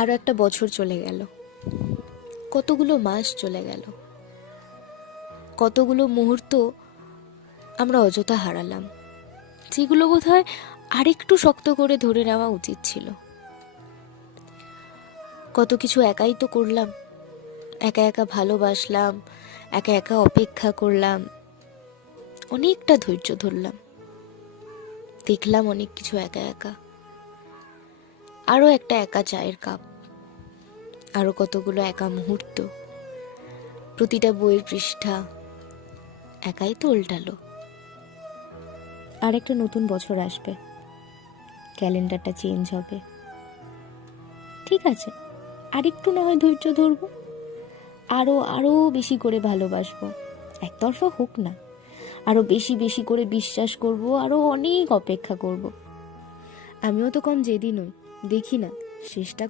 আরো একটা বছর চলে গেল, কতগুলো মাস চলে গেল, কতগুলো মুহূর্ত আমরা অযথা হারালাম, যেগুলো বোধহয় আরেকটু শক্ত করে ধরে নেওয়া উচিত ছিল। কত কিছু একাই তো করলাম, একা একা ভালোবাসলাম, একা একা অপেক্ষা করলাম, অনেকটা ধৈর্য ধরলাম, দেখলাম অনেক কিছু একা একা। আরো একটা একা চায়ের কাপ, আরো কতগুলো একা মুহূর্ত, প্রতিটা বইয়ের পৃষ্ঠা একাই তো উল্টালো। আর একটা নতুন বছর আসবে, ক্যালেন্ডারটা চেঞ্জ হবে, ঠিক আছে, আরেকটু না হয় ধৈর্য ধরবো, আরো আরো বেশি করে ভালোবাসবো, একতরফা হোক না, আরো বেশি বেশি করে বিশ্বাস করব, আরো অনেক অপেক্ষা করব। আমিও তো কম জেদি নই, দেখি না শেষটা